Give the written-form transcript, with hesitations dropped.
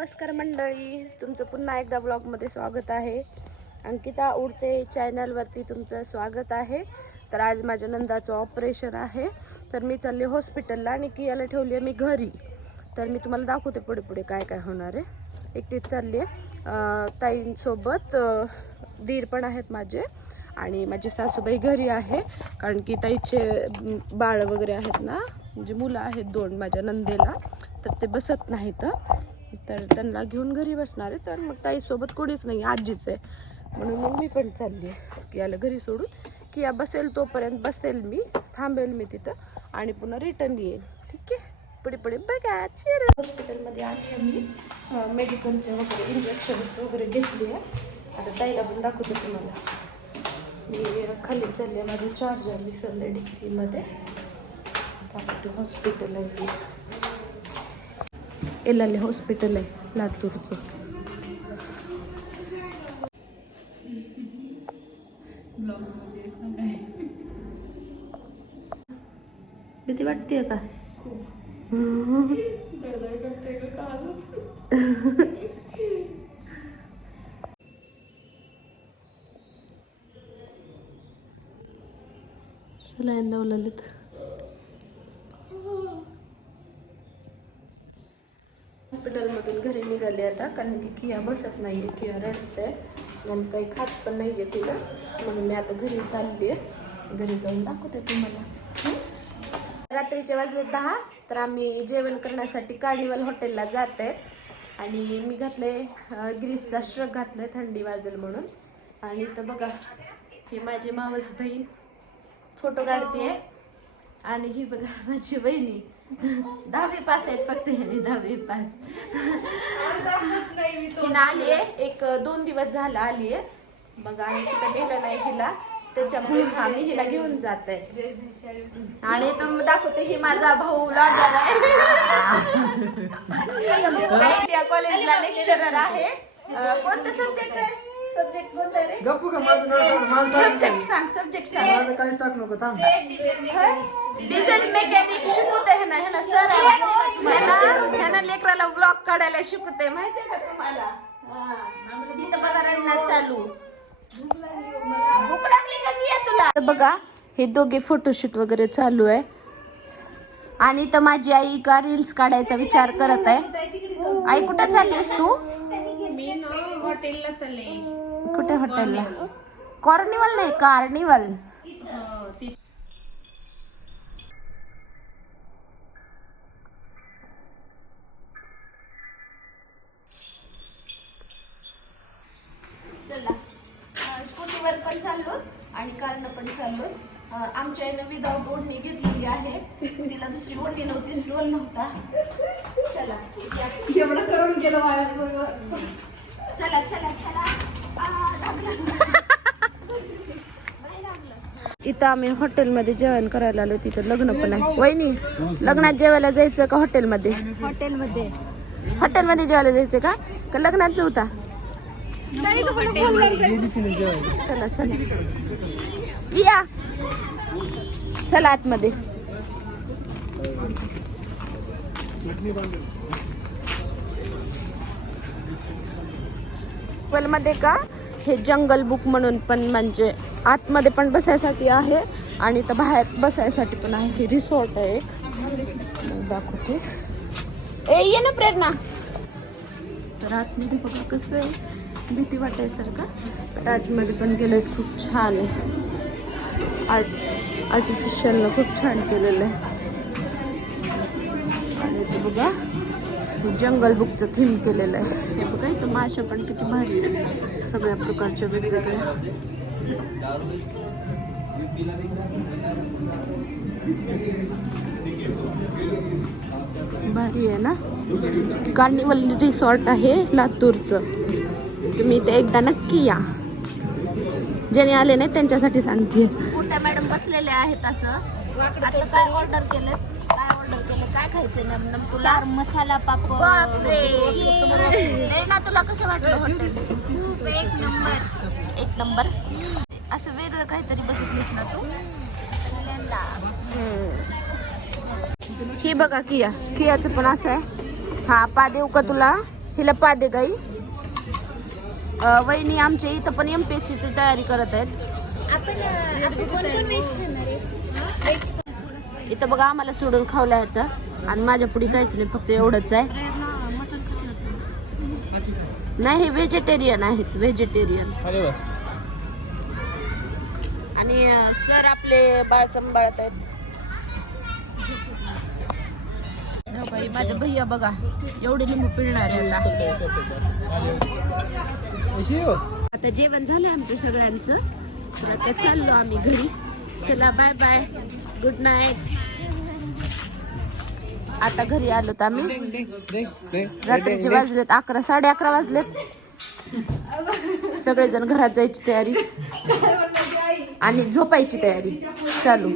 नमस्कार मंडळी, तुमचं पुन्हा एकदा ब्लॉगमध्ये स्वागत आहे. अंकिता उडते चॅनलवरती तुमचं स्वागत आहे. तर आज माझ्या नंदाचं ऑपरेशन आहे, तर मी चालले हॉस्पिटलला आणि कियाला ठेवली आहे मी घरी. तर मी तुम्हाला दाखवते पुढे पुढे काय काय होणार आहे. एकटीच चालली आहे. ताईंसोबत दीर पण आहेत माझे आणि माझी सासूबाई घरी आहे, कारण की ताईचे बाळ वगैरे आहेत ना, म्हणजे मुलं आहेत 2 माझ्या नंदेला, तर ते बसत नाहीत, तर त्यांना घेऊन घरी बसणार आहे. तर मग ताईसोबत कोणीच नाही, आजीच आहे, म्हणून मग मी पण चालली आहे कियाला घरी सोडून. किया बसेल तोपर्यंत बसेल मी, थांबेल मी तिथं आणि पुन्हा रिटर्न येईल. ठीक आहे, पुढे पुढे बघा. हॉस्पिटलमध्ये आहे मी, मेडिकलचे वगैरे इंजेक्शन्स वगैरे घेतली आहे. आता ताईला पण दाखवते तुम्हाला. मी खाली चालले, माझं चार्जर विसरले डिक्कीमध्ये. हॉस्पिटल आहे, एलाले हॉस्पिटल आहे लातूरचं. भीती वाटते का? सलाईन लावलेलं. हॉस्पिटलमधून घरी निघाले आता, कारण की किया बसत नाही आहे, किया रडते आणि काही खात पण नाही आहे तिला, म्हणून मी आता घरी चालली आहे. घरी जाऊन दाखवते तुम्हाला. रात्रीचे वाजले 10, तर आम्ही जेवण करण्यासाठी कार्निवल हॉटेलला जात आहे. आणि मी घातले ग्रीसचा श्रग घातलाय, थंडी वाजेल म्हणून. आणि तर बघा, ही माझी मावस बहीण फोटो काढते, आणि ही बघा माझी बहिणी 10वी पास आहेत फक्त, ह्याने 10वी पास. हिनं आली आहे, 1-2 दिवस झाला आली आहे. मग आम्ही तिथं नेलं नाही हिला, त्याच्यामुळे आम्ही हिला घेऊन जात आहे. आणि तुम्ही दाखवते, ही माझा भाऊ लॉजर आहे, इंडिया कॉलेजला लेक्चरर आहे. कोणतं सब्जेक्ट आहे? सब्जेक्ट कोणतं रे? सब्जेक्ट सांग. माझं काहीच टाक नको, थांब. डिझेल मेकॅनिक शिकवते ह्याना सर, ह्याना लेकराला ब्लॉग काढायला शिकवते, माहितीये का तुम्हाला? तिथं बघा रडण्यात चालू. भूक लागली का किया तुला? बघा, हे दोघे फोटोशूट वगैरे चालू आहे. आणि तर माझी आई का रील्स काढायचा विचार करत आहे. आई कुठं चाललीस तू? मी हॉटेलला चालले. कुठे हॉटेलला? कार्निवल नाही, कार्निवल. चला, स्कूटीवर पण चाललो आणि कारनं पण चाललो. आमच्या आईनं विदाऊट ओढणी घेतलेली आहे, तिला दुसरी ओढणी नव्हती, स्टोल नव्हता. चला एवढं करून गेलो माझ्या. चला चला चला. इथं आम्ही हॉटेलमध्ये जेवण करायला आलो, तिथं लग्न पण आहे. वहिनी, लग्नात जेवायला जायचं का हॉटेलमध्ये? हॉटेलमध्ये. हॉटेलमध्ये जेवायला जायचं का लग्नात जाऊ? चला चला या, चला आतमध्ये. मध्ये का हे जंगल बुक म्हणून पण, म्हणजे आतमध्ये पण बसायसाठी आहे आणि तर बाहेर बसायसाठी पण आहे. हे रिसॉर्ट आहे एक, दाखवते. ये ना प्रेरणा. तर आतमध्ये बघा कसं आहे, भीती वाटायसारखं. आतमध्ये पण गेलंच, खूप छान आहे. आर्टिफिशियलनं खूप छान केलेलं आहे. आणि ते बघा जंगल बुकचं थीम केलेलं आहे. हे बघा, इथं माशा पण किती भारी आहे, सगळ्या प्रकारच्या वेगवेगळ्या. भारी आहे ना. कार्निवल रिसॉर्ट आहे लातूरचं. तुम्ही ते एकदा नक्की या. ज्याने आले नाही त्यांच्यासाठी सांगते. मोठ्या मॅडम बसलेल्या आहेत. असं आता काय ऑर्डर केलं? काय खायचं नम तुला? मसाला पापड. बापरे, ना तुला कसं वाटलं हॉटेल? खूप एक नंबर. असं वेगळं काहीतरी बघितलीस ना तू? ही बघा कियाचं पण असं आहे. हा, पा देऊ का तुला? हिला पादे गाई. वहिनी आमच्या इथं पण MPSC ची तयारी करत आहेत. इथं बघा आम्हाला सोडून खावलं येतं आणि माझ्या पुढे काहीच नाही, फक्त एवढंच आहे. नाही, हे व्हेजिटेरियन आहेत, व्हेजिटेरियन. आणि सर आपले बाळ सांभाळत आहेत. माझ्या भैया बघा एवढे लिंबू पिळणार आहे आता जेवण झालं आमचं सगळ्यांचं. तर आता चाललो आम्ही घरी. चला बाय बाय, गुड नाईट. आता घरी आलोत आम्ही. रात्रीचे वाजलेत 11, 11:30 वाजलेत. सगळेजण घरात जायची तयारी आणि झोपायची तयारी चालू.